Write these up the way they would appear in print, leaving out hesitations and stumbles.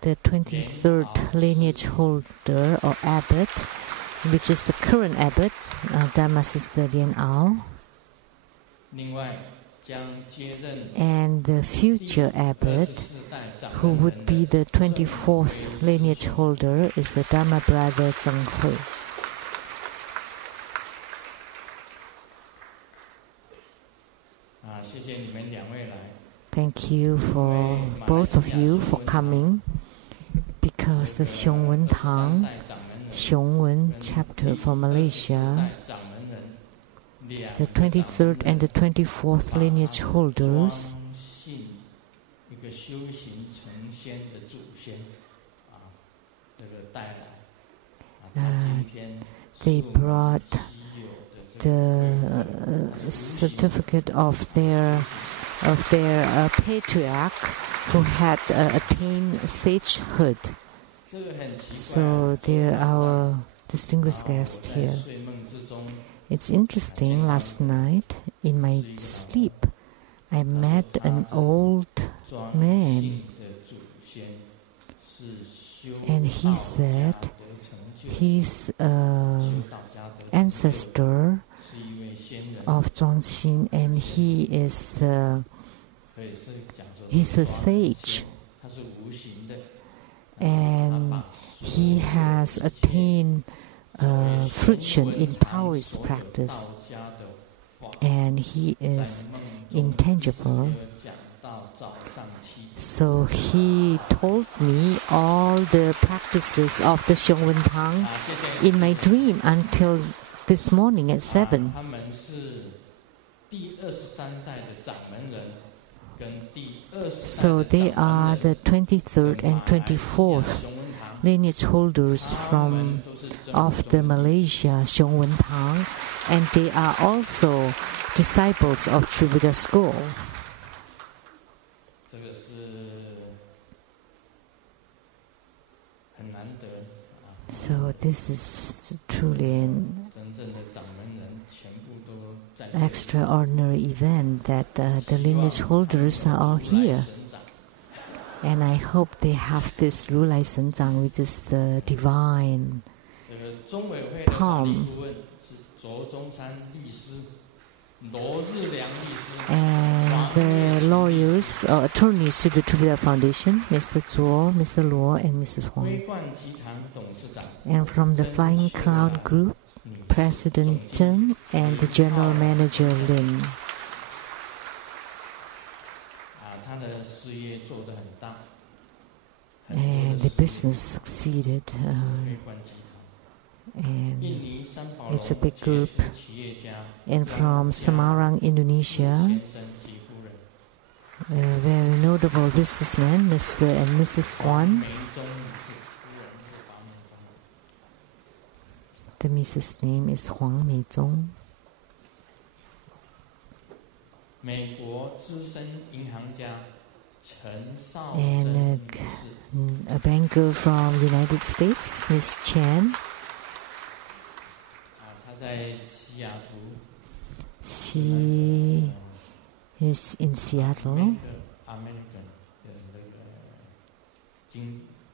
the 23rd lineage holder or abbot, which is the current abbot, Dharma Sister Lien Ao. And the future abbot, who would be the 24th lineage holder, is the Dharma brother Tsang. Thank you for both of you for coming, because the Sheng-yen Tang, Sheng-yen chapter for Malaysia, the 23rd and the 24th lineage holders, they brought the certificate of their patriarch who had attained sagehood. So they are our distinguished guests here. It's interesting, last night in my sleep I met an old man, and he said his ancestor of Zhuangxin, and he's a sage, and he has attained fruition in Taoist practice, and he is intangible. So he told me all the practices of the Sheng-yen Tang in my dream until this morning at 7. So they are the 23rd and 24th lineage holders of the Malaysia Sheng-yen Tang, and they are also disciples of True Buddha School. So this is truly an extraordinary event that the lineage holders are all here. And I hope they have this Rulai Shenzang, which is the divine palm. And the lawyers or attorneys to the True Buddha Foundation, Mr. Zuo, Mr. Luo, and Mrs. Huang. And from the Flying Crown Group, President Tsang and the General Manager Lin. And the business succeeded, and it's a big group. And from Semarang, Indonesia, a very notable businessman, Mr. and Mrs. Kwan. The Mrs. name is Huang Meizong. And a banker from United States, Miss Chan. She is in Seattle,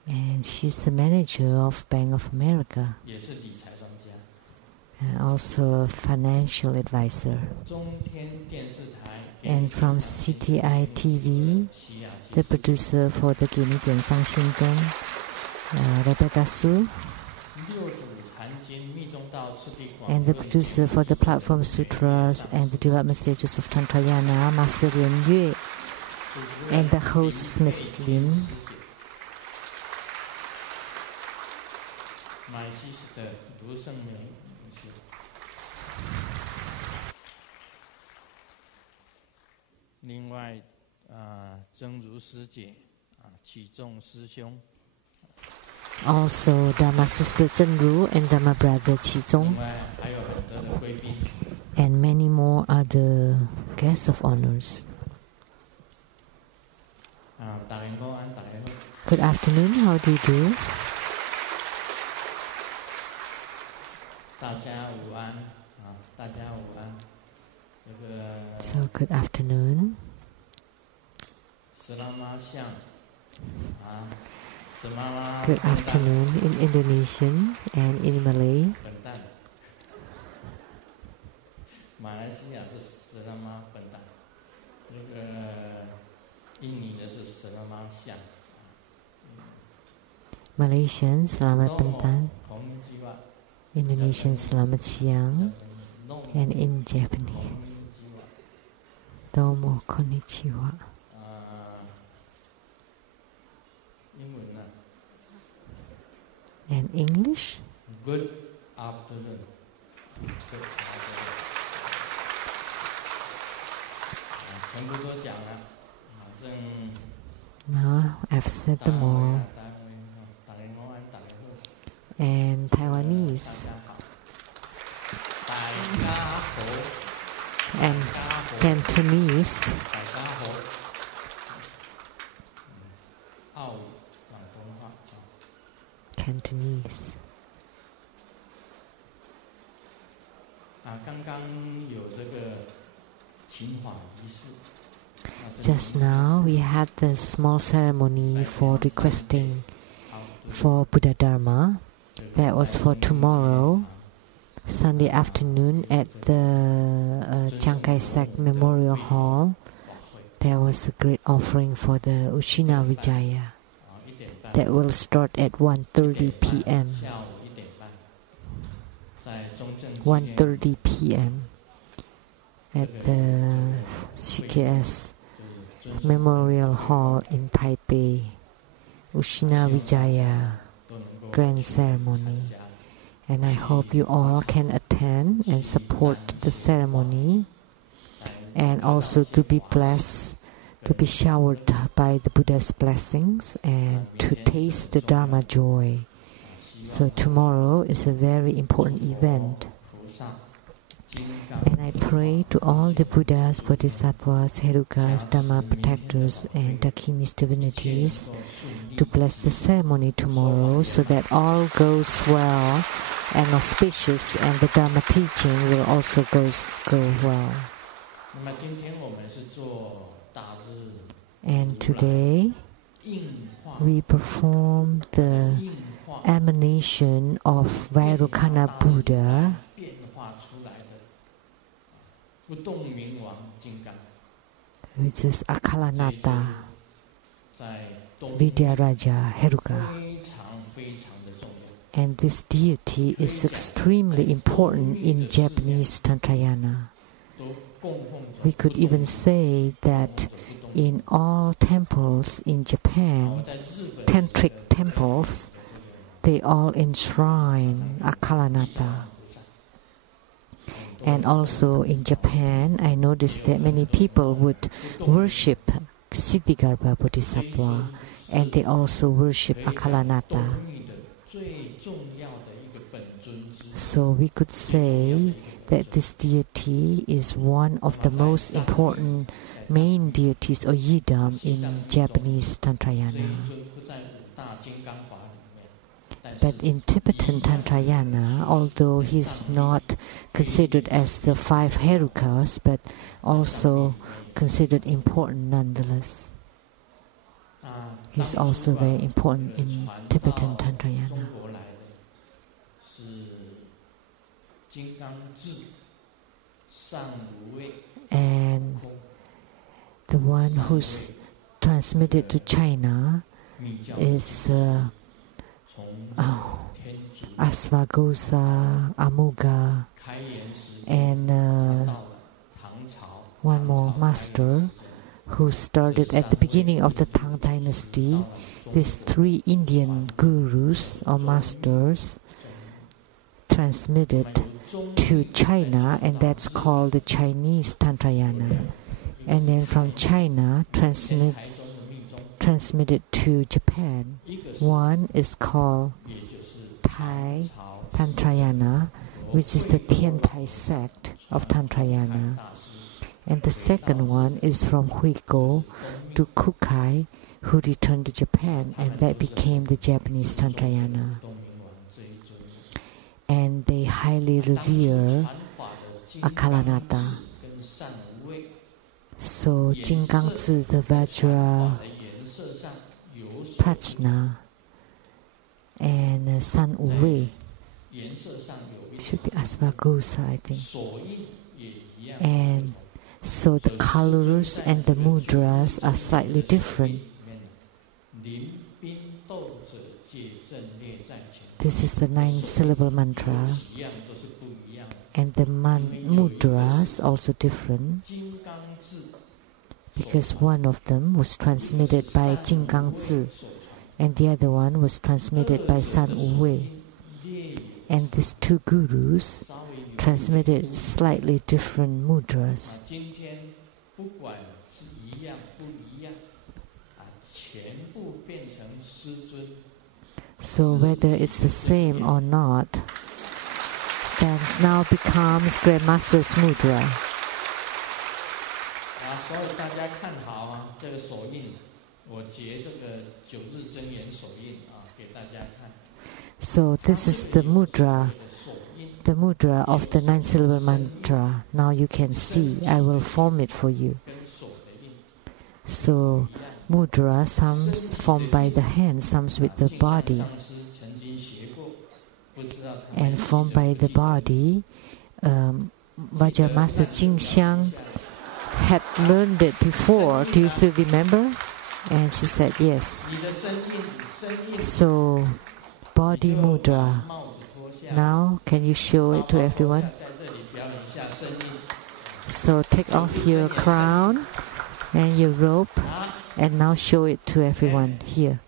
and she's the manager of Bank of America, also a financial advisor. And from CTI TV, the producer for the Gini Dian Sang Xin Dong, Rebecca Su, and the producer for the Platform Sutras and the Development Stages of Tantrayana, Master Lien Yue, and the host, Miss Lin. My sister, Du Sheng-mei. Also, Dharma Sister Zhenru and Dharma Brother Qizong, and many more other guests of honors. Good afternoon, how do you do? So, good afternoon. Good afternoon in Indonesian and in Malay. Malaysian selamat petang, Indonesian selamat siang, and in Japanese domo konnichiwa. And English? Good afternoon. Now I've said them all. And Taiwanese. And Cantonese. Cantonese. Just now we had the small ceremony for requesting for Buddha Dharma. That was for tomorrow, Sunday afternoon at the Chiang Kai-shek Memorial Hall. There was a great offering for the Ushina Vijaya. That will start at 1:30 p.m. 1:30 p.m. at the CKS Memorial Hall in Taipei. Ushina Vijaya Grand Ceremony. And I hope you all can attend and support the ceremony, and also to be blessed, to be showered by the Buddha's blessings, and to taste the Dharma joy. So tomorrow is a very important event. And I pray to all the Buddhas, Bodhisattvas, Herukas, Dharma protectors, and Dakinis divinities to bless the ceremony tomorrow so that all goes well and auspicious, and the Dharma teaching will also go well. And today we perform the emanation of Vairocana Buddha, which is Akalanata Vidyaraja Heruka. And this deity is extremely important in Japanese Tantrayana. We could even say that in all temples in Japan, tantric temples, they all enshrine Akalanata. And also in Japan, I noticed that many people would worship Siddhigarbha Bodhisattva, and they also worship Akalanata. So we could say that this deity is one of the most important main deities or yidam in Japanese Tantrayana. But in Tibetan Tantrayana, although he's not considered as the 5 Herukas, but also considered important nonetheless. He's also very important in Tibetan Tantrayana. And the one who's transmitted to China is Asvagosa, Amuga, and one more master who started at the beginning of the Tang dynasty. These 3 Indian gurus or masters transmitted to China, and that's called the Chinese Tantrayana. And then from China transmitted to Japan. One is called Thai Tantrayana, which is the Tiantai sect of Tantrayana. And the second one is from Huiko to Kukai, who returned to Japan, and that became the Japanese Tantrayana. And they highly revere Akalanata. So Jingangzi, the Vajra Prajna, and San Wu should be Asvaghosha, I think. And so the colors and the mudras are slightly different. This is the 9-syllable mantra, and the mudras also different, because one of them was transmitted by Jing Gang Zi, and the other one was transmitted by San Wu. And these two gurus transmitted slightly different mudras. So whether it's the same or not, then now becomes Grandmaster's mudra. So this is the mudra of the 9-syllable mantra. Now you can see. I will form it for you. So mudra, some formed by the hand, some with the body. And formed by the body, Vajra Master Jing Xiang had learned it before. Do you still remember? And she said, yes. So, body mudra. Now, can you show it to everyone? So, take off your crown and your robe, and now show it to everyone here.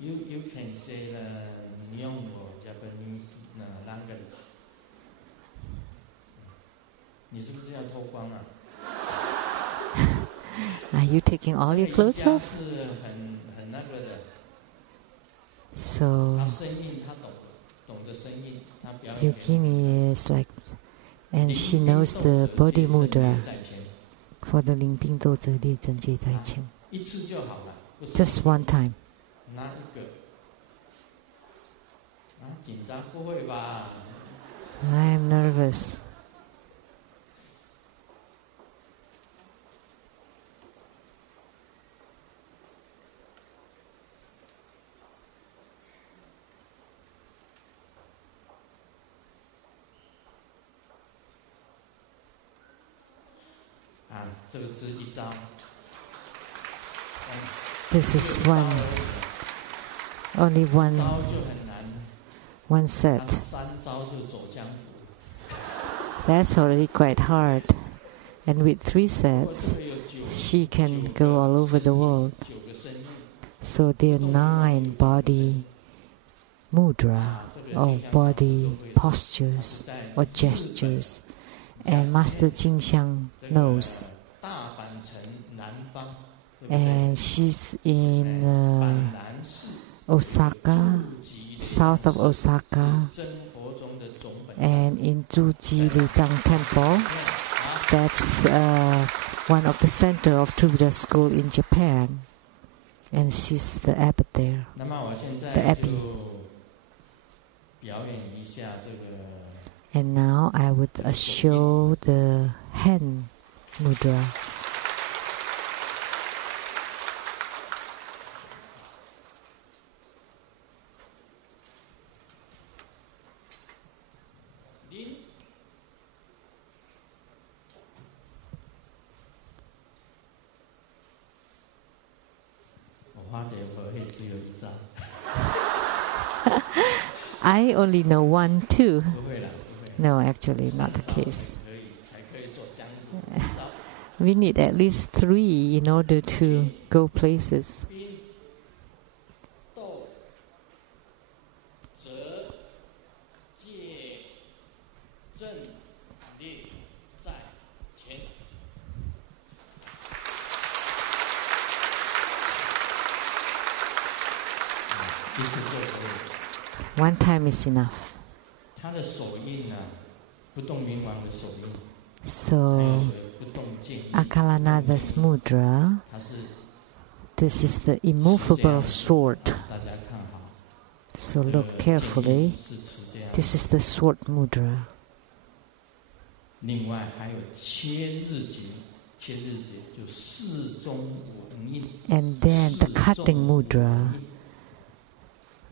You can say the Nyongo Japanese language. 你是不是要脱光啊 Are you taking all your clothes off? So Yogini is like, and she knows the body mudra for the 临兵斗者列真戒在前. Just one time. I'm nervous. This is only one set. That's already quite hard. And with 3 sets, she can go all over the world. So there are 9 body mudra, or body postures, or gestures. And Master Jing Xiang knows. And she's in Osaka, south of Osaka, and in Zhuji Lizang Temple. That's one of the center of True School in Japan, and she's the abbot there, the abbey. And now I would show the hand mudra. I only know 1, 2. No, actually, not the case. We need at least 3 in order to go places. One time is enough. So, Akalanada's mudra, this is the immovable sword. So look carefully. This is the sword mudra. 另外还有切日结，切日结就四中文印。And then the cutting mudra,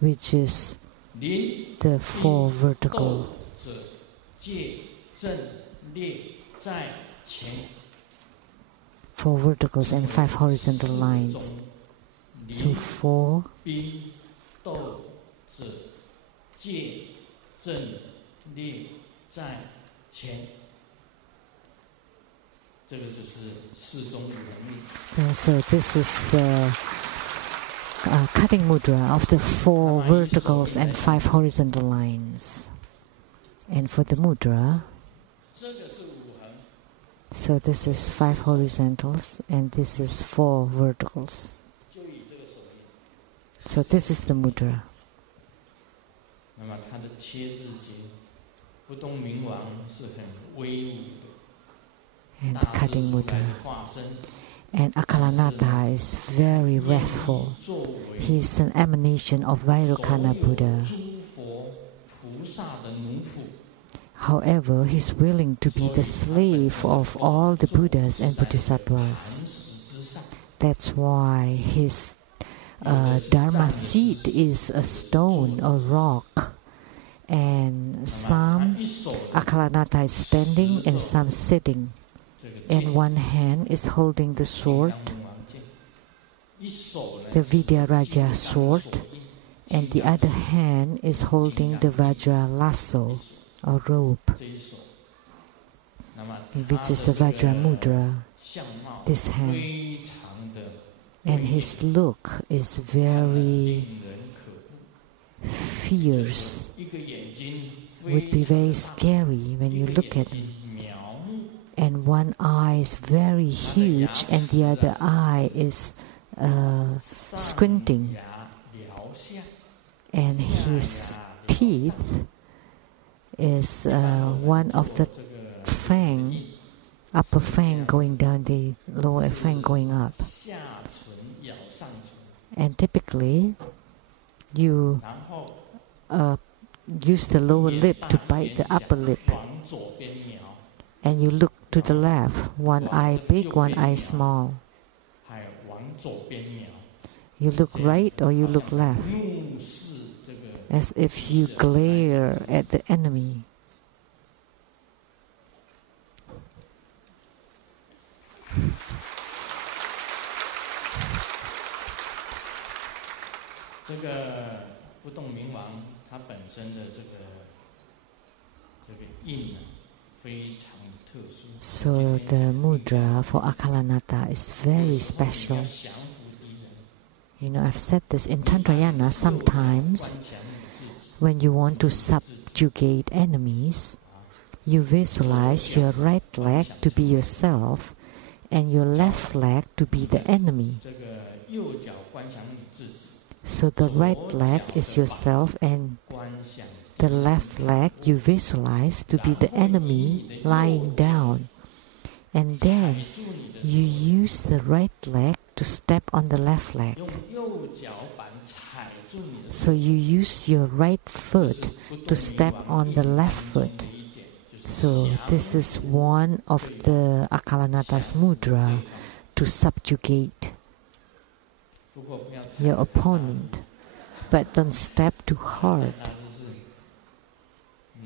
which is the four vertical. Four verticals and 5 horizontal lines. So 4. So this is the cutting mudra of the 4 verticals and 5 horizontal lines. And for the mudra, so this is 5 horizontals and this is 4 verticals. So this is the mudra. And the cutting mudra. And Akalanatha is very wrathful. He is an emanation of Vairocana Buddha. However, he is willing to be the slave of all the Buddhas and Bodhisattvas. That's why his Dharma seat is a stone or rock. And some Akalanatha is standing and some sitting. And one hand is holding the sword, the Vidyaraja sword, and the other hand is holding the Vajra lasso or rope, which is the Vajra mudra, this hand. And his look is very fierce, would be very scary when you look at him. And one eye is very huge and the other eye is squinting. And his teeth is one of the fang, upper fang going down, the lower fang going up. And typically, you use the lower lip to bite the upper lip. And you look to the left, one eye big, one eye small. You look right or you look left, as if you glare at the enemy. So the mudra for Akalanatha is very special. You know, I've said this in Tantrayana sometimes when you want to subjugate enemies, you visualize your right leg to be yourself and your left leg to be the enemy. So the right leg is yourself and the left leg you visualize to be the enemy lying down. And then you use the right leg to step on the left leg. So you use your right foot to step on the left foot. So this is one of the Akalanatha's mudra to subjugate your opponent. But don't step too hard.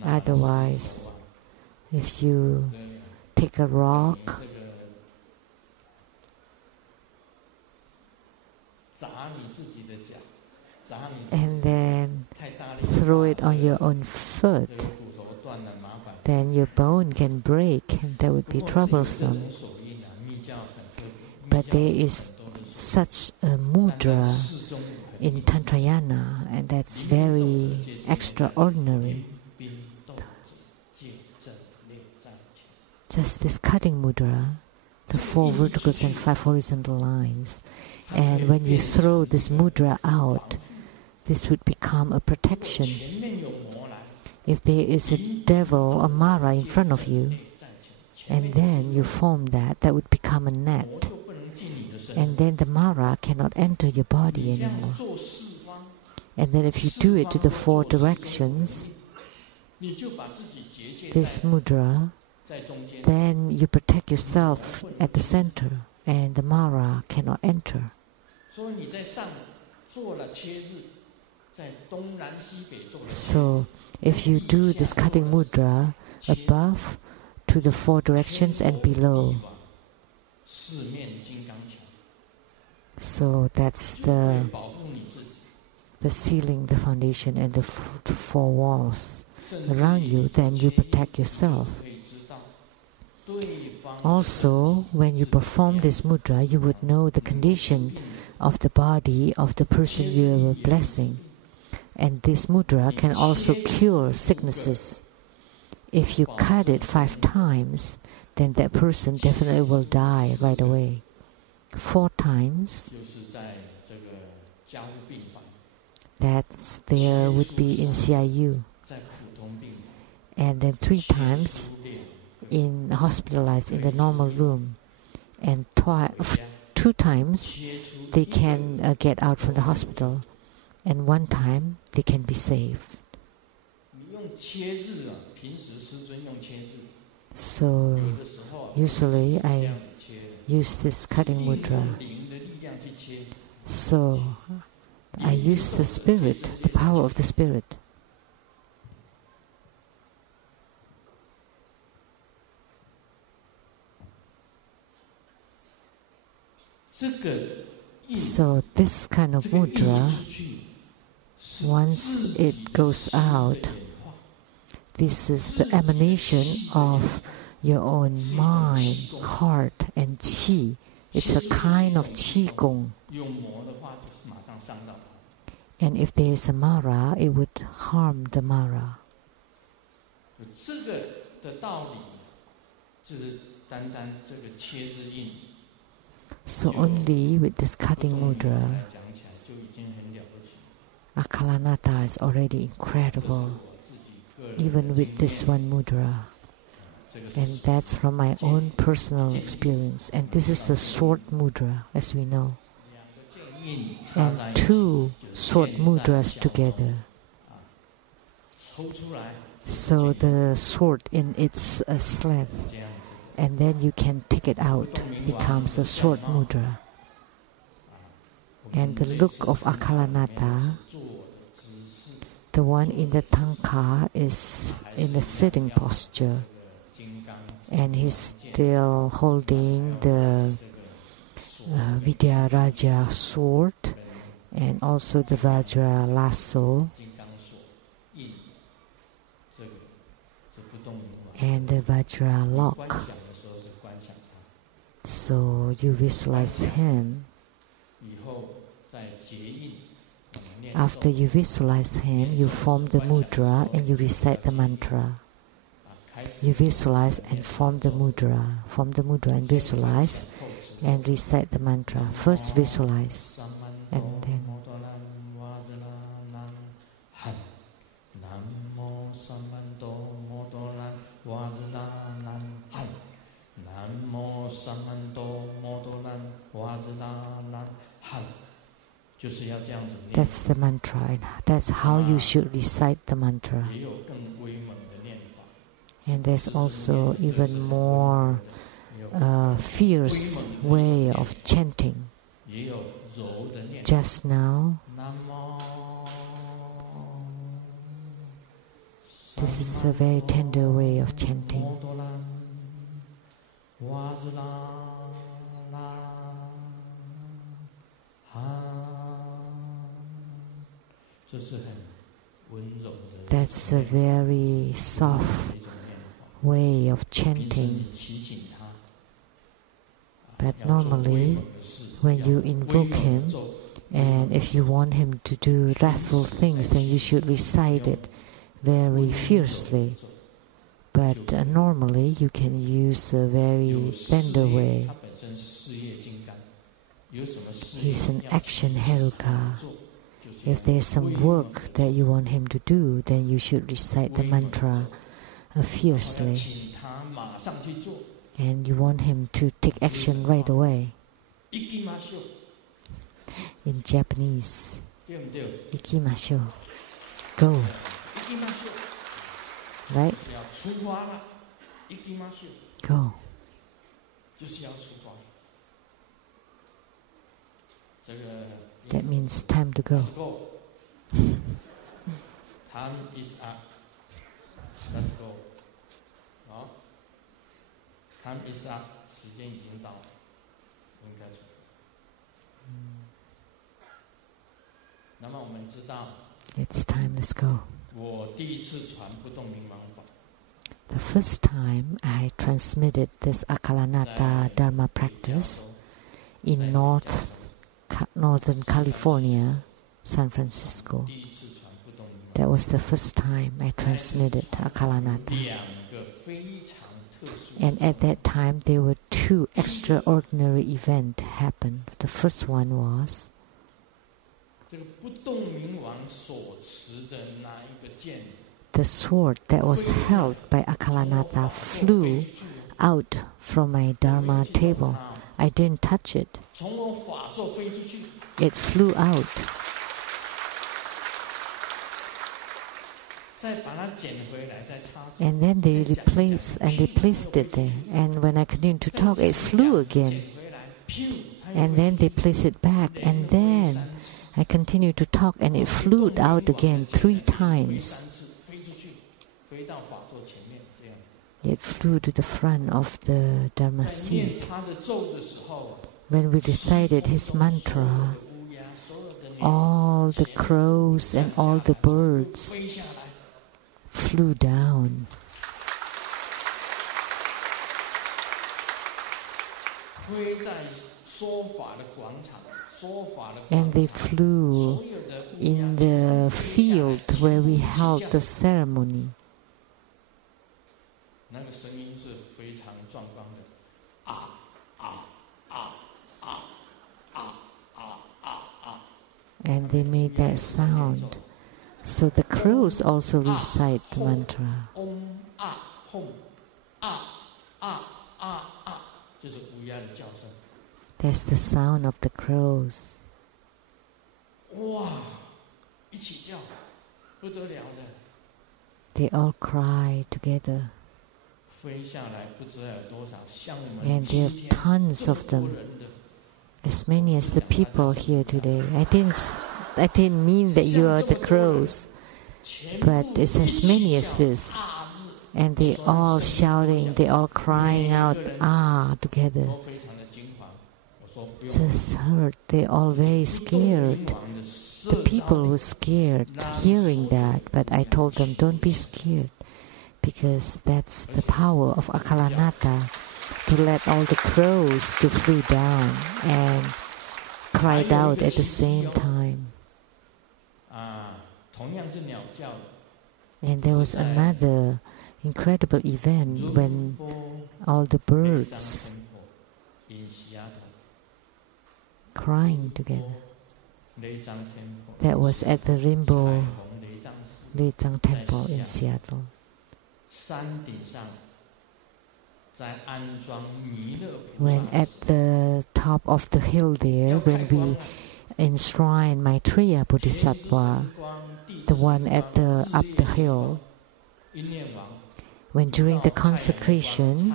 Otherwise, if you take a rock and then throw it on your own foot, then your bone can break and that would be troublesome. But there is such a mudra in Tantrayana, and that's very extraordinary. Just this cutting mudra, the 4 verticals and 5 horizontal lines. And when you throw this mudra out, this would become a protection. If there is a devil or Mara in front of you, and then you form that would become a net. And then the Mara cannot enter your body anymore. And then if you do it to the 4 directions, this mudra then you protect yourself at the center, and the Mara cannot enter. So, if you do this cutting mudra above to the four directions and below, so that's the ceiling, the foundation, and the four walls around you, then you protect yourself. Also, when you perform this mudra, you would know the condition of the body of the person you are blessing. And this mudra can also cure sicknesses. If you cut it 5 times, then that person definitely will die right away. 4 times, that's there would be in CIU. And then 3 times hospitalized in the normal room. And 2 times they can get out from the hospital. And 1 time they can be saved. So usually I use this cutting mudra. So I use the spirit, the power of the spirit. So this kind of mudra, once it goes out, this is the emanation of your own mind, heart, and qi. It's a kind of qi gong. And if there is a Mara, it would harm the Mara. So only with this cutting mudra, Akalanata is already incredible, even with this one mudra. And that's from my own personal experience. And this is a sword mudra, as we know. And 2 sword mudras together. So the sword in its length, and then you can take it out, becomes a sword mudra. And the look of Akalanata, the one in the Tanka, is in a sitting posture, and he's still holding the Vidyaraja sword and also the Vajra lasso and the Vajra lock. So you visualize him. After you visualize him, you form the mudra and you recite the mantra. You visualize and form the mudra and visualize and recite the mantra. First visualize and then that's the mantra, and that's how you should recite the mantra. And there's also even more fierce way of chanting. Just now, this is a very tender way of chanting. That's a very soft way of chanting. But normally, when you invoke him, and if you want him to do wrathful things, then you should recite it very fiercely. But normally, you can use a very tender way. He's an action heruka. If there's some work that you want him to do, then you should recite the mantra fiercely. And you want him to take action right away. In Japanese, ikimasho, go. Right? Go. That means time to go. Time is up. Let's go. 好 ，Time is up， 时间已经到了，应该出发。那么我们知道 It's time, let's go. 我第一次传不动明王法。The first time I transmitted this Akalanata Dharma practice in Northern California, San Francisco. That was the first time I transmitted Akalanata. And at that time, there were two extraordinary events happened. The first one was the sword that was held by Akalanata flew out from my Dharma table. I didn't touch it. It flew out. And then they placed it there. And when I continued to talk, it flew again. And then they placed it back. And then I continued to talk, and it flew out again 3 times. It flew to the front of the Dharma seat. When we recited his mantra, all the crows and all the birds flew down. And they flew in the field where we held the ceremony. And they made that sound. So the crows also recite the mantra. That's the sound of the crows. They all cry together. And there are tons of them. As many as the people here today. I didn't mean that you are the crows, but it's as many as this. And they all shouting, they all crying out, ah, together. Just heard, they all very scared. The people were scared hearing that, but I told them, don't be scared, because that's the power of Akalanata, to let all the crows to flew down and cried out at the same time. And there was another incredible event when all the birds crying together. That was at the Rainbow Lechang Temple in Seattle. When at the top of the hill there, when we enshrine Maitreya Bodhisattva, the one at the up the hill, when during the consecration,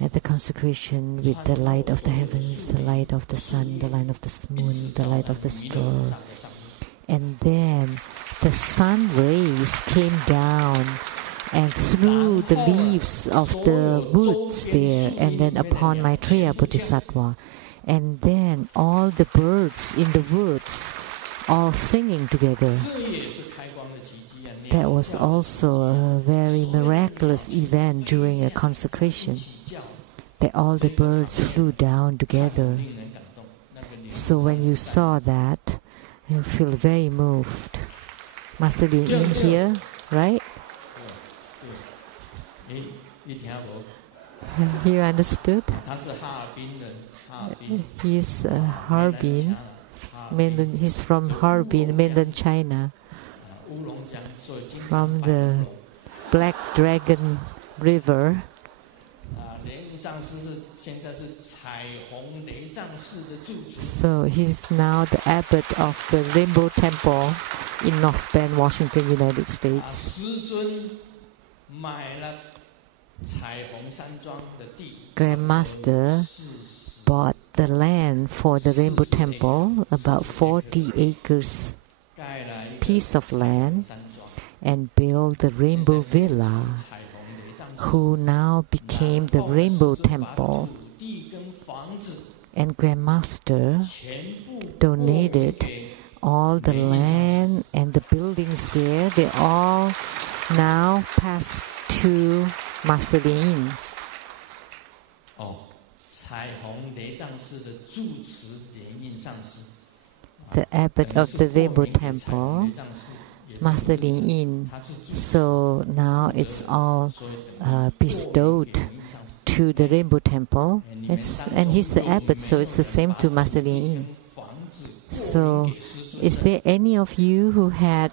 at the consecration with the light of the heavens, the light of the sun, the light of the moon, the light of the star, and then the sun rays came down and through the leaves of the woods there, and then upon Maitreya Bodhisattva, and then all the birds in the woods all singing together. That was also a very miraculous event during a consecration, that all the birds flew down together. So when you saw that, you feel very moved. Master Lin in here, right? You understood? He's Harbin. Mainland, he's from Harbin, mainland China. From the Black Dragon River. So he's now the abbot of the Rainbow Temple in North Bend, Washington, United States. Grandmaster bought the land for the Rainbow Temple, about 40 acres piece of land, and built the Rainbow Villa, who now became the Rainbow Temple. And Grandmaster donated all the land and the buildings there. They all now passed to Master Lin. The abbot of the Rainbow Temple, Master Lin Yin. So now it's all bestowed to the Rainbow Temple. And he's the abbot, so it's the same to Master Lin Yin. So, is there any of you who had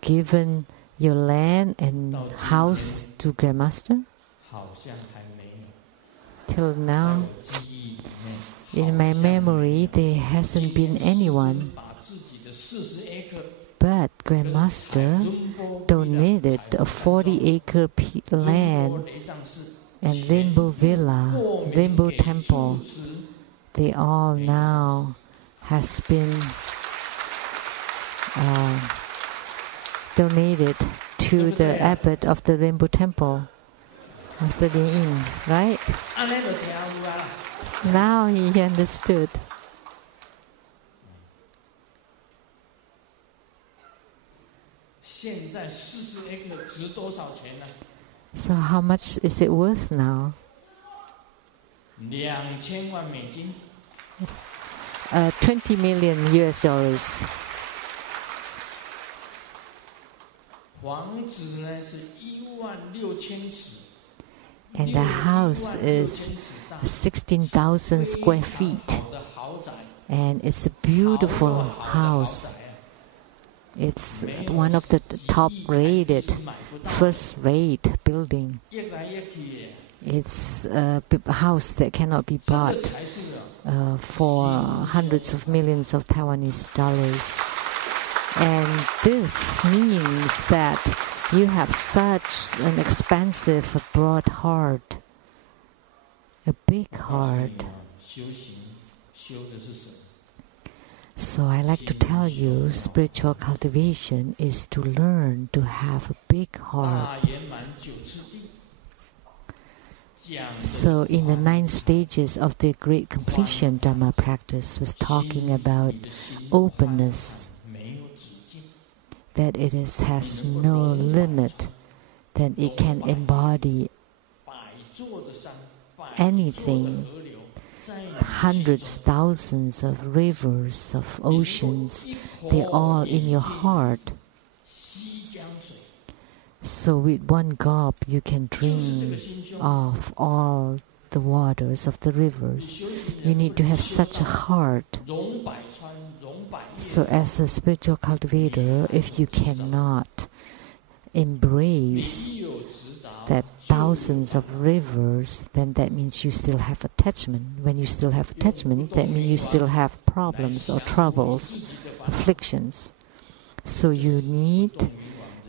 given your land and house to Grandmaster? Till now, in my memory, there hasn't been anyone. But Grandmaster donated a 40-acre land and Rainbow Villa, Rainbow Temple. They all now has been donated to the abbot of the Rainbow Temple, Master Lin Yin, right? Now he understood. So how much is it worth now? 20 million US dollars. And the house is 16,000 square feet. And it's a beautiful house. It's one of the top-rated, first-rate building. It's a house that cannot be bought for hundreds of millions of Taiwanese dollars. And this means that you have such an expansive, broad heart, a big heart. So I like to tell you, spiritual cultivation is to learn to have a big heart. So in the 9 stages of the Great Completion Dharma practice was talking about openness, that it has no limit, that it can embody anything, hundreds, thousands of rivers, of oceans, they're all in your heart. So with one gulp you can drink of all the waters of the rivers. You need to have such a heart. So as a spiritual cultivator, if you cannot embrace that thousands of rivers, then that means you still have attachment. When you still have attachment, that means you still have problems or troubles, afflictions. So you need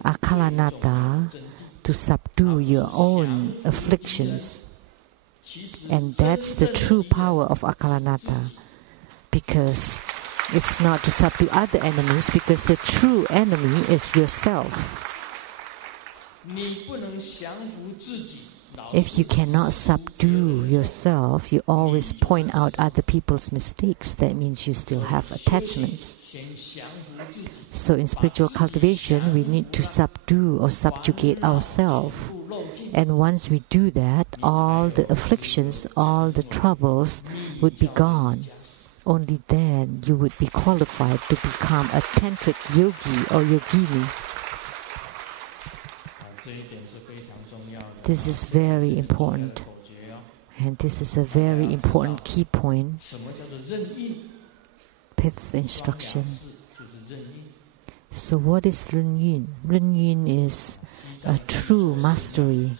akalanata to subdue your own afflictions. And that's the true power of akalanata, because it's not to subdue other enemies, because the true enemy is yourself. If you cannot subdue yourself, you always point out other people's mistakes. That means you still have attachments. So in spiritual cultivation, we need to subdue or subjugate ourselves. And once we do that, all the afflictions, all the troubles would be gone. Only then you would be qualified to become a tantric yogi or yogini. This is very important. And this is a very important key point. Fifth instruction. So what is Ren Yun? Ren Yun is a true mastery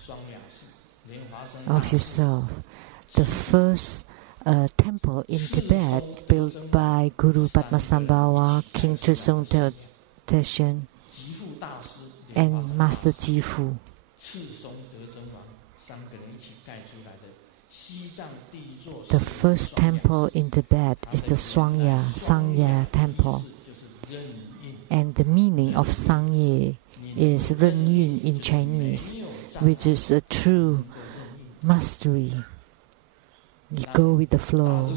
of yourself. The first temple in Tibet, built by Guru Padmasambhava, King Trisong Teshon, and Master Jifu. The first temple in Tibet is the Sangya temple. And the meaning of Sangye is Ren Yun in Chinese, which is a true mastery. You go with the flow.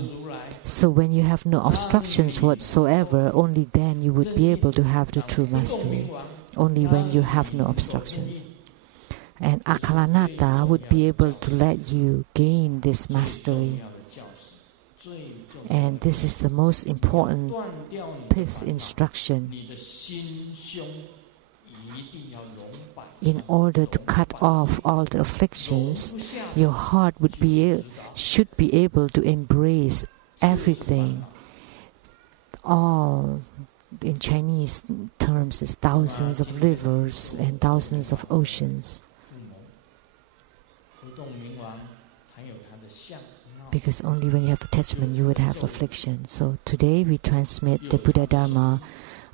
So when you have no obstructions whatsoever, only then you would be able to have the true mastery. Only when you have no obstructions. And Akalanata would be able to let you gain this mastery. And this is the most important fifth instruction. In order to cut off all the afflictions, your heart should be able to embrace everything. All, in Chinese terms, is thousands of rivers and thousands of oceans. Because only when you have attachment, you would have affliction. So today we transmit the Buddha Dharma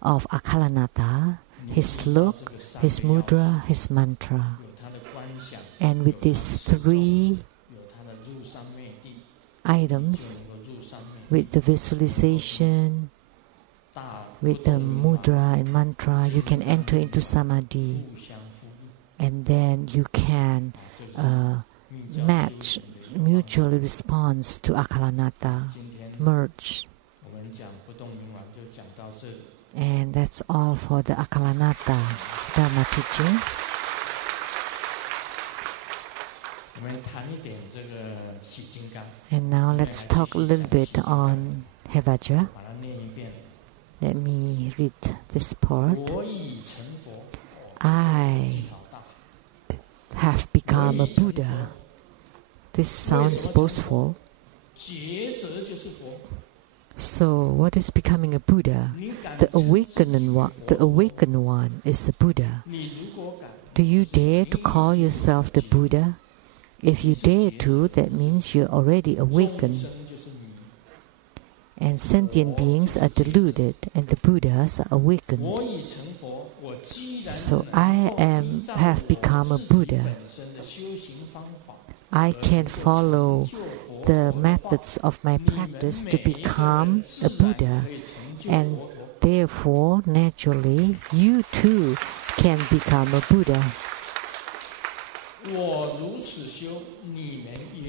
of Akalanata, his look, his mudra, his mantra. And with these three items, with the visualization, with the mudra and mantra, you can enter into samadhi. And then you can match, mutually response to Akalanata, merge. And that's all for the Akalanata Dharma teaching. And now let's talk a little bit on Hevajra. Let me read this part. I have become a Buddha. This sounds boastful. So, what is becoming a Buddha? The awakened one is the Buddha. Do you dare to call yourself the Buddha? If you dare to, that means you're already awakened. And sentient beings are deluded, and the Buddhas are awakened. So, I have become a Buddha. I can follow the methods of my practice to become a Buddha, and therefore, naturally, you too can become a Buddha.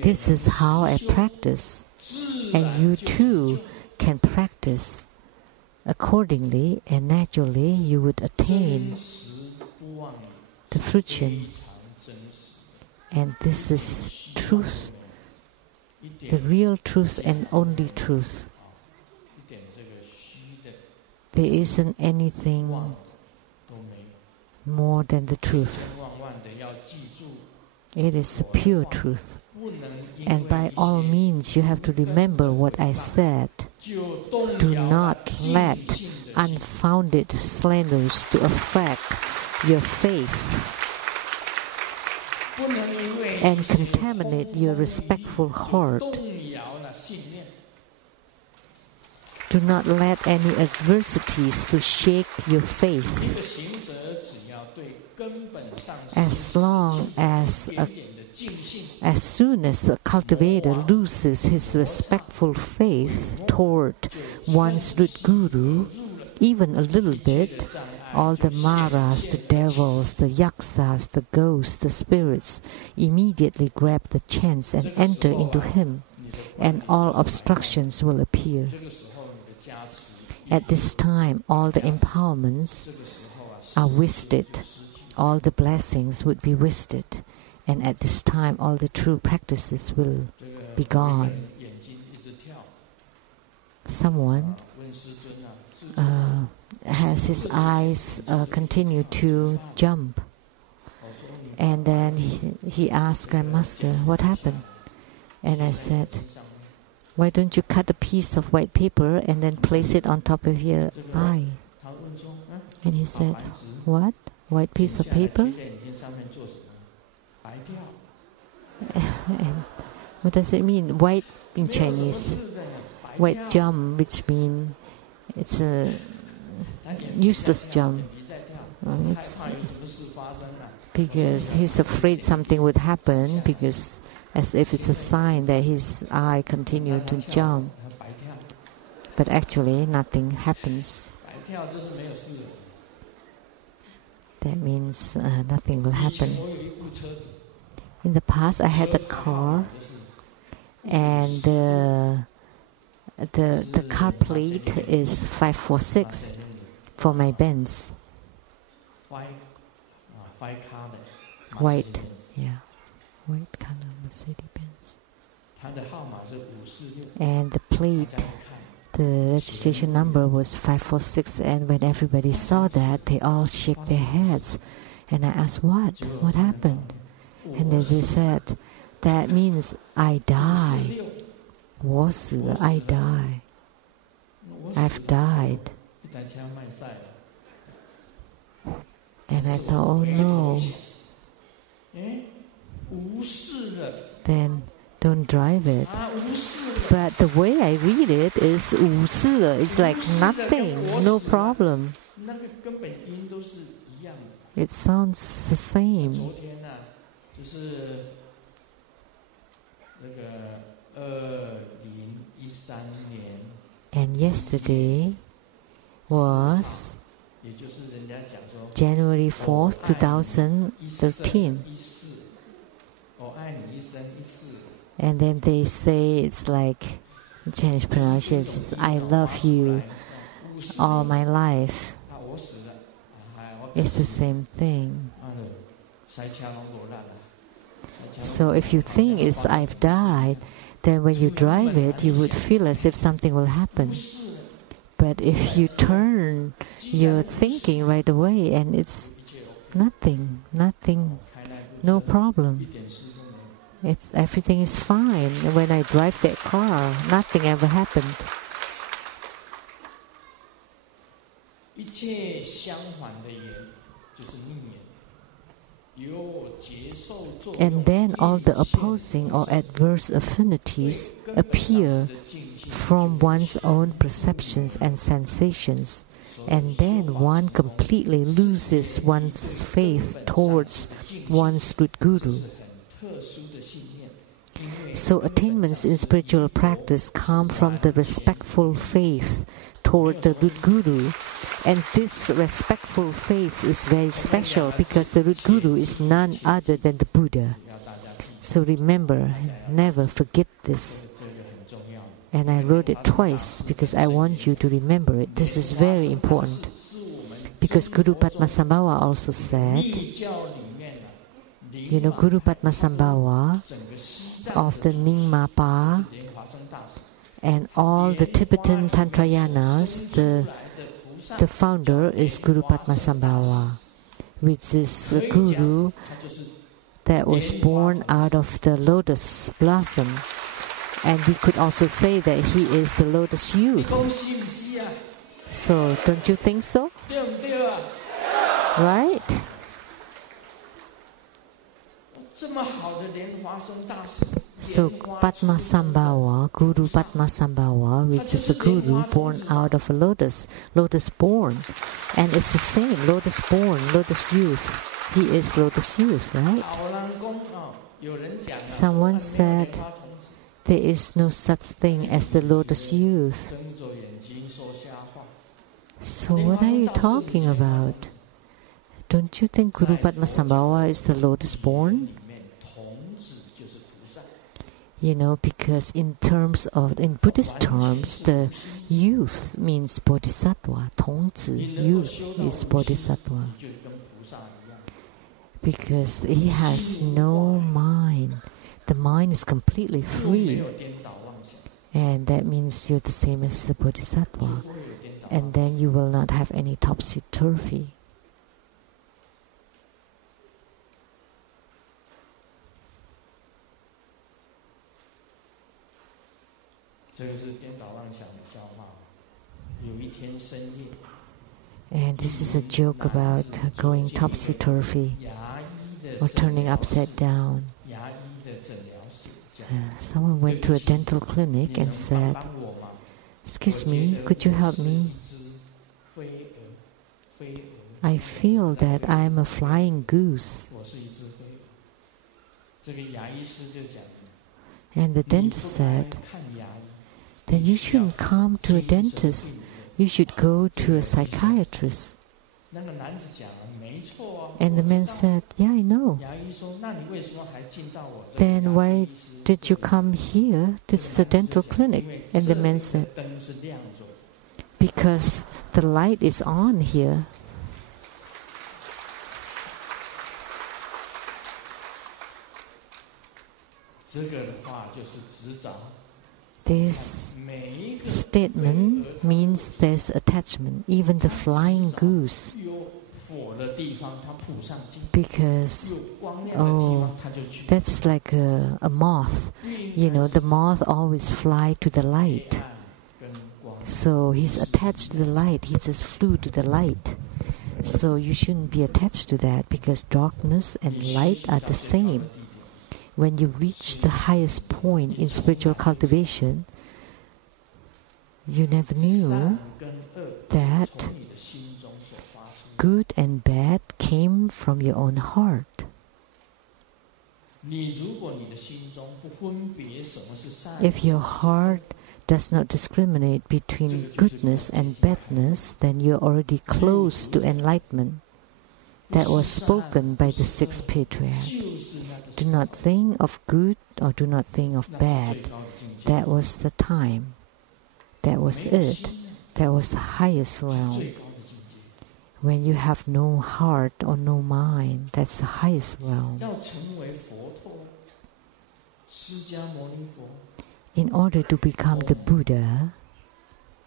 This is how I practice, and you too can practice accordingly, and naturally you would attain the fruition. And this is truth, the real truth and only truth. There isn't anything more than the truth. It is the pure truth. And by all means, you have to remember what I said. Do not let unfounded slanders to affect your faith and contaminate your respectful heart. Do not let any adversities to shake your faith. As soon as the cultivator loses his respectful faith toward one's root guru, even a little bit, all the maras, the devils, the yaksas, the ghosts, the spirits immediately grab the chance and enter into him, and all obstructions will appear. At this time, all the empowerments are wasted, all the blessings would be wasted, and at this time, all the true practices will be gone. Someone has his eyes continue to jump, and then he asked Grandmaster, what happened? And I said, why don't you cut a piece of white paper and then place it on top of your eye? And he said, what? White piece of paper? And what does it mean? White in Chinese. White gem, which means it's a useless gem. because he's afraid something would happen, because as if it's a sign that his eye continued to jump. But actually, nothing happens. That means nothing will happen. In the past, I had a car, and the car plate is 546 for my Benz. White, yeah, white color Mercedes-Benz. And the plate, the registration number was 546, and when everybody saw that, they all shake their heads. And I asked, what happened? And then they said, that means I die. 我死了, I die. I've died. And I thought, oh no. Then don't drive it. But the way I read it is 无事了. It's like nothing, no problem. It sounds the same. And yesterday was January 4th, 2013. And then they say it's like, change pronunciation, I love you all my life. It's the same thing. So if you think it's I've died, then when you drive it, you would feel as if something will happen. But if you turn your thinking right away, and it's nothing, no problem. Everything is fine. When I drive that car, nothing ever happened. And then all the opposing or adverse affinities appear from one's own perceptions and sensations, and then one completely loses one's faith towards one's root guru. So attainments in spiritual practice come from the respectful faith toward the root guru, and this respectful faith is very special because the root guru is none other than the Buddha. So remember, never forget this. And I wrote it twice because I want you to remember it. This is very important. Because Guru Padmasambhava also said, Guru Padmasambhava of the Nyingma and all the Tibetan Tantrayanas, the founder is Guru Padmasambhava, which is the guru that was born out of the lotus blossom. And we could also say that he is the lotus youth. So, don't you think so? Right? So Padmasambhava, Guru Padmasambhava, which is a guru born out of a lotus born. And it's the same, lotus born, lotus youth. He is lotus youth, right? Someone said there is no such thing as the lotus youth. So what are you talking about? Don't you think Guru Padmasambhava is the lotus born? Because in Buddhist terms, the youth means bodhisattva. 童子, youth is bodhisattva. Because he has no mind. The mind is completely free. And that means you're the same as the bodhisattva. And then you will not have any topsy-turvy. And this is a joke about going topsy-turvy or turning upside down. Someone went to a dental clinic and said, "Excuse me, could you help me?" I feel that I'm a flying goose. And the dentist said, then you shouldn't come to a dentist. You should go to a psychiatrist. And the man said, yeah, I know. Then why did you come here? This is a dental clinic. And the man said, because the light is on here. This statement means there's attachment, even the flying goose. Because, that's like a moth. You know, the moth always fly to the light. So he's attached to the light. He just flew to the light. So you shouldn't be attached to that, because darkness and light are the same. When you reach the highest point in spiritual cultivation, you never knew that good and bad came from your own heart. If your heart does not discriminate between goodness and badness, then you're already close to enlightenment. That was spoken by the sixth patriarch. Do not think of good or do not think of bad. That was the time. That was it. That was the highest realm. When you have no heart or no mind, that's the highest realm. In order to become the Buddha,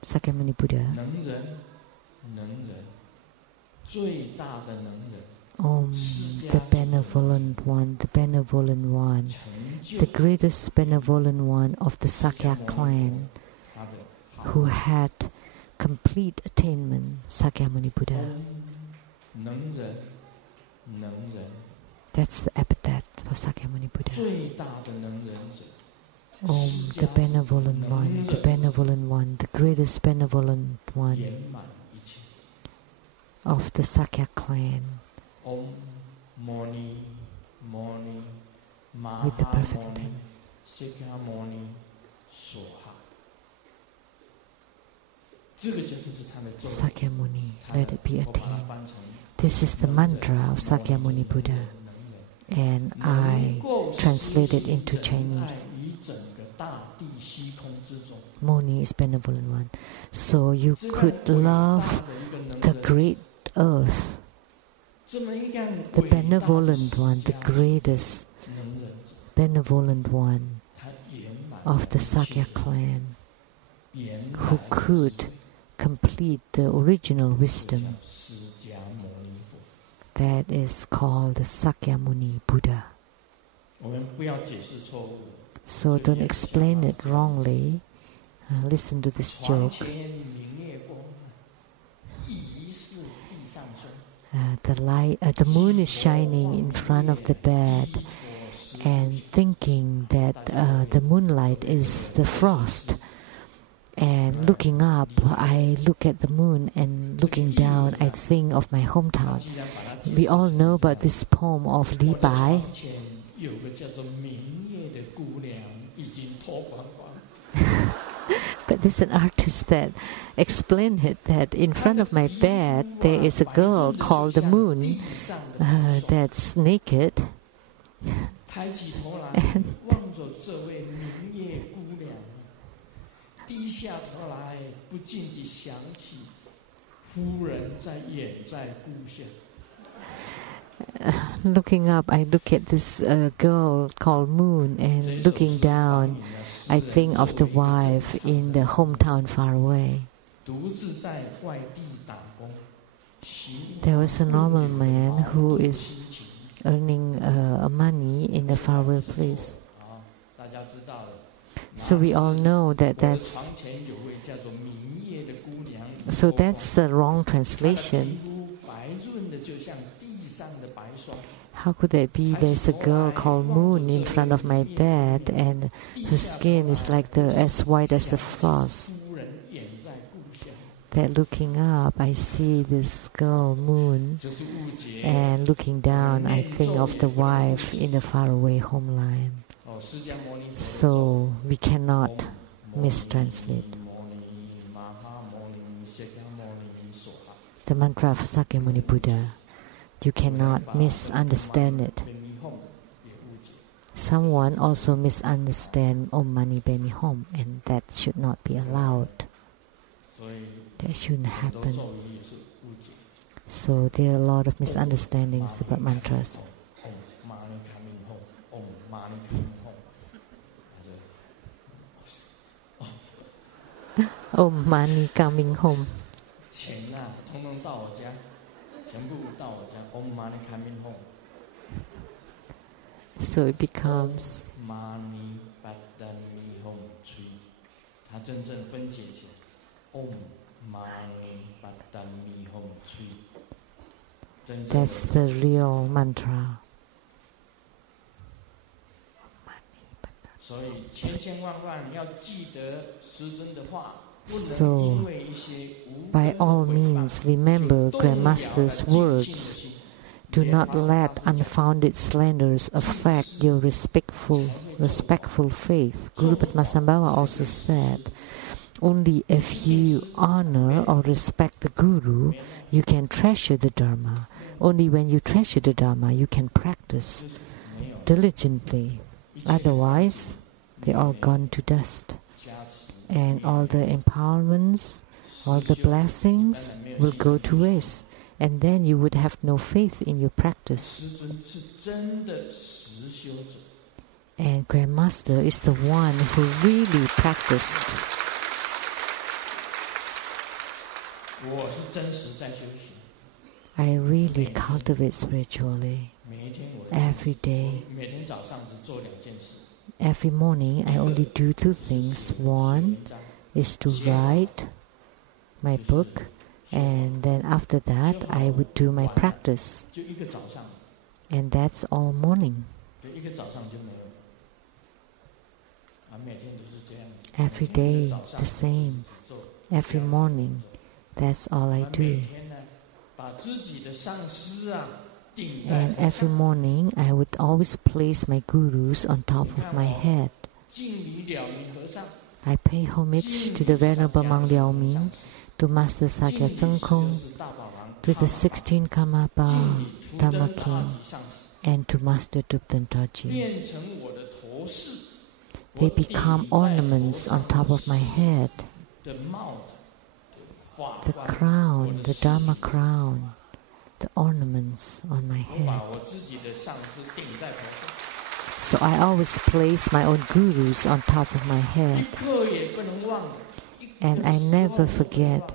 Sakyamuni Buddha, the benevolent one, the greatest benevolent one of the Sakya clan, who had complete attainment, Sakyamuni Buddha. That's the epithet for Sakyamuni Buddha. The benevolent one, the greatest benevolent one of the Sakya clan, with the perfect name. Sakyamuni, let it be attained. This is the mantra of Sakyamuni Buddha, and I translate it into Chinese. Moni is benevolent one. So you could love the great earth, the benevolent one, the greatest benevolent one of the Sakya clan, who could complete the original wisdom. That is called the Sakyamuni Buddha. So don't explain it wrongly. Listen to this joke. The moon is shining in front of the bed, and thinking that the moonlight is the frost. And looking up, I look at the moon, and looking down, I think of my hometown. We all know about this poem of Li Bai. But there's an artist that explained it, that in front of my bed there is a girl called the moon that's naked. And looking up, I look at this girl called Moon, and looking down, I think of the wife in the hometown far away. There was a normal man who is earning money in a faraway place. So we all know that that's the wrong translation. How could that be? There's a girl called Moon in front of my bed, and her skin is like as white as the frost. that looking up, I see the skull moon, and looking down, I think of the wife in the faraway homeland. So we cannot mistranslate. The mantra of Sakyamuni Buddha, you cannot misunderstand it. Someone also misunderstand Om Mani Padme Hum, and that should not be allowed. That shouldn't happen. So there are a lot of misunderstandings about mantras. Om Mani coming home. So it becomes that's the real mantra. So, by all means, remember Grandmaster's words. Do not let unfounded slanders affect your respectful faith. Guru Padmasambhava also said, only if you honor or respect the Guru, you can treasure the Dharma. Only when you treasure the Dharma, you can practice diligently. Otherwise, they're all gone to dust. And all the empowerments, all the blessings will go to waste. And then you would have no faith in your practice. And Grandmaster is the one who really practiced. I really cultivate spiritually every day. Every morning I only do two things. One is to write my book, and then after that I would do my practice. And that's all morning. Every day the same. Every morning, that's all I do. And every morning I would always place my gurus on top of my head. I pay homage to the Venerable Mang Liao Ming, to Master Sakya Tsang Kung, to the 16 Karmapa Dharma King, and to Master Dupten Dorji. They become ornaments on top of my head. The crown, the Dharma crown, the ornaments on my head. So I always place my own gurus on top of my head. And I never forget,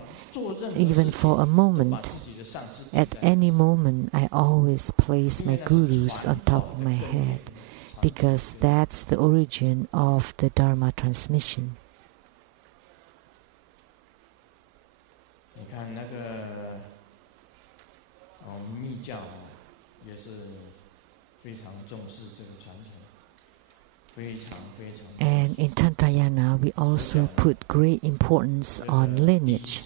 even for a moment. At any moment, I always place my gurus on top of my head, because that's the origin of the Dharma transmission. And in Tantrayana, we also put great importance on lineage.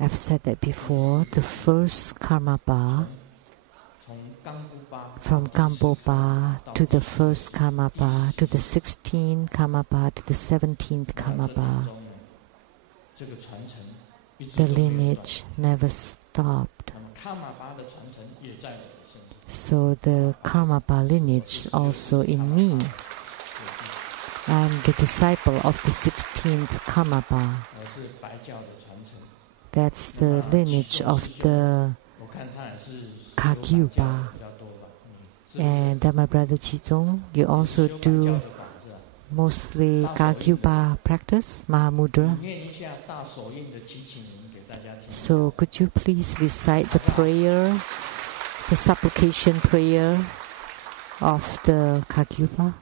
I've said that before. The first Karmapa, from Gambopa to the first Karmapa, to the 16th Karmapa, to the 17th Karmapa, the lineage never stopped. So the Karmapa lineage also in me. I'm the disciple of the 16th Karmapa. That's the lineage of the Kagyupa. And Dharma Brother Chizong, you also do mostly Kagyupa practice, Mahamudra. So could you please recite the prayer, the supplication prayer of the Kagyupa?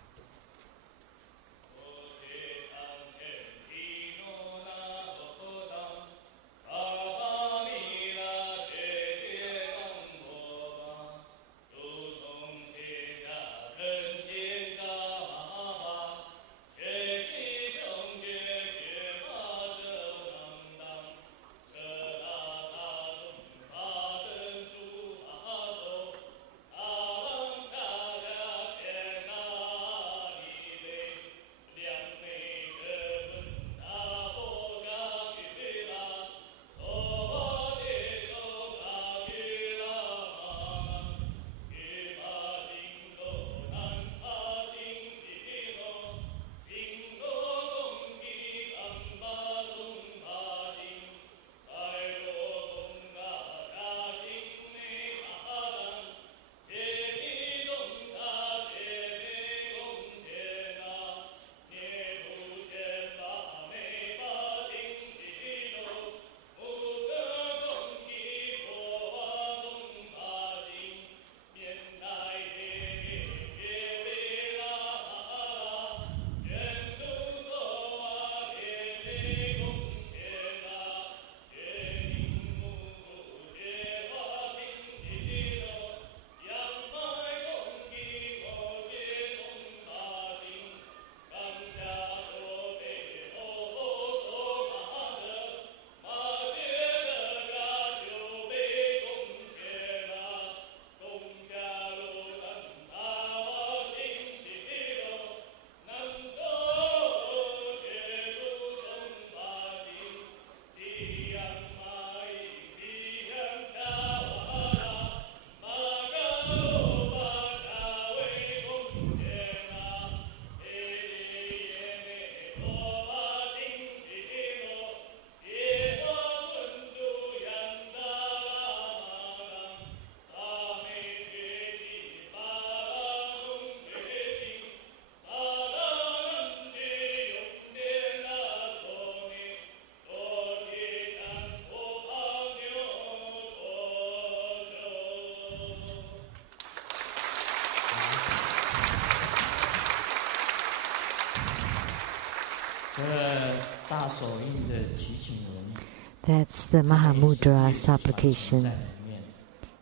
That's the Mahamudra supplication.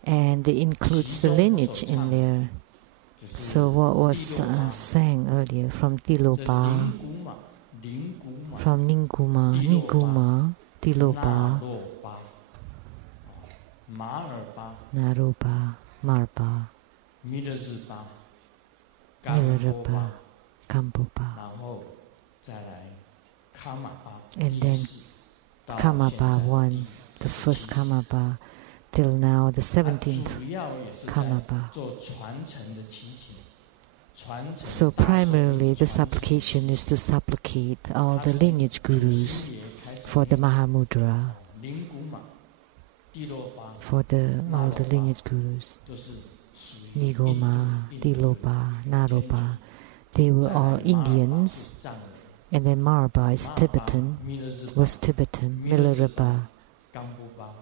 And it includes the lineage in there. So what was sang earlier from Tilopa, from Ninguma, Tilopa, Narupa, Marpa, Milarupa, Kampupa, and then Kamapa 1, the first Kamapa, till now the 17th Kamapa. So primarily the supplication is to supplicate all the lineage gurus for the Mahamudra, for all the lineage gurus. Nigoma, Tilopa, Naropa, they were all Indians, and then Marpa is Tibetan, was Tibetan, Milarepa, Kamboba,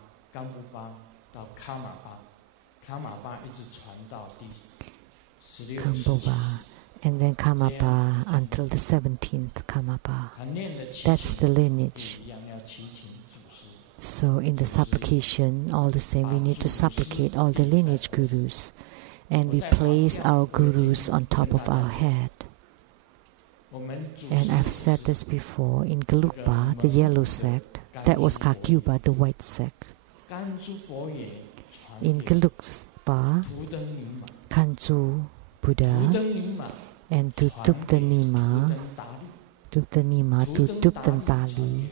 and then Kamapa until the 17th Kamapa. That's the lineage. So in the supplication, all the same, we need to supplicate all the lineage gurus, and we place our gurus on top of our head. And I've said this before, in Gelugpa, the yellow sect, that was Kakyupa, the white sect. In Gelugpa, Kanju Buddha, and to Tuptanima, to Tuptantali,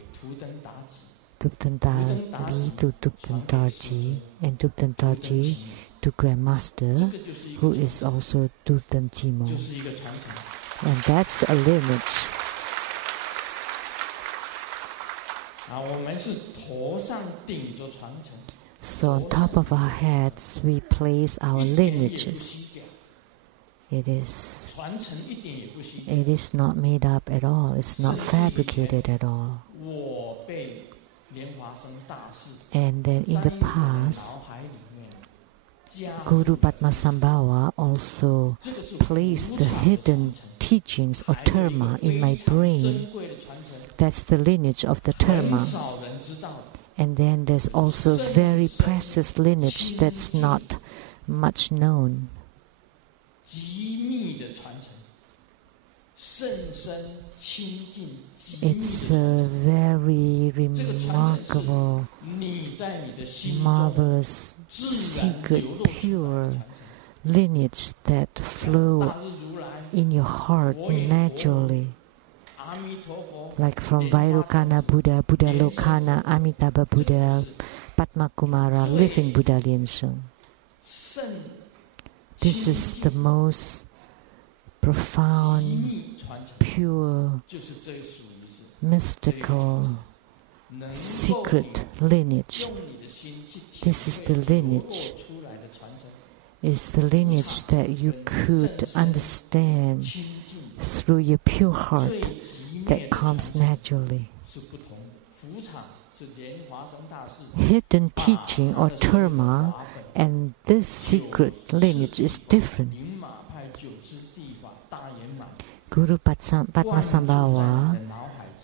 Tuptantali to Tuptantarji, and Tuptantarji to Grandmaster, who is also Tuptanchimo. And that's a lineage. So on top of our heads, we place our lineages. It is not made up at all. It's not fabricated at all. And then in the past, Guru Padmasambhava also placed the hidden teachings or Dharma in my brain. That's the lineage of the Dharma. And then there's also very precious lineage that's not much known. It's a very remarkable, marvelous, secret, pure lineage that flow in your heart naturally. Like from Vairocana Buddha, Buddha Lokana, Amitabha Buddha, Padma Kumara, living Buddha Liensheng. This is the most profound, pure, mystical, secret lineage. This is the lineage. It's the lineage that you could understand through your pure heart that comes naturally. Hidden teaching or Dharma and this secret lineage is different. Guru Padmasambhava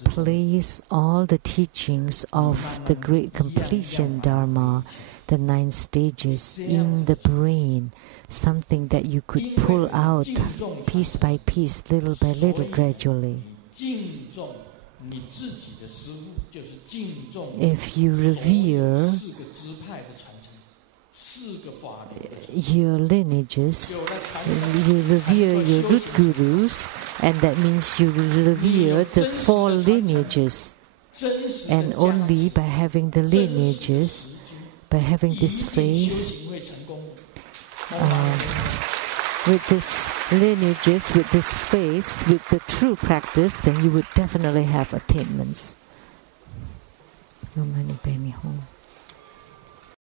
placed all the teachings of the great completion Dharma, the 9 stages, in the brain, something that you could pull out piece by piece, little by little, gradually. If you revere your lineages, you revere your root gurus, and that means you revere the 4 lineages. And only by having the lineages, by having this faith, with this lineages, with this faith, with the true practice, then you would definitely have attainments. No money payment.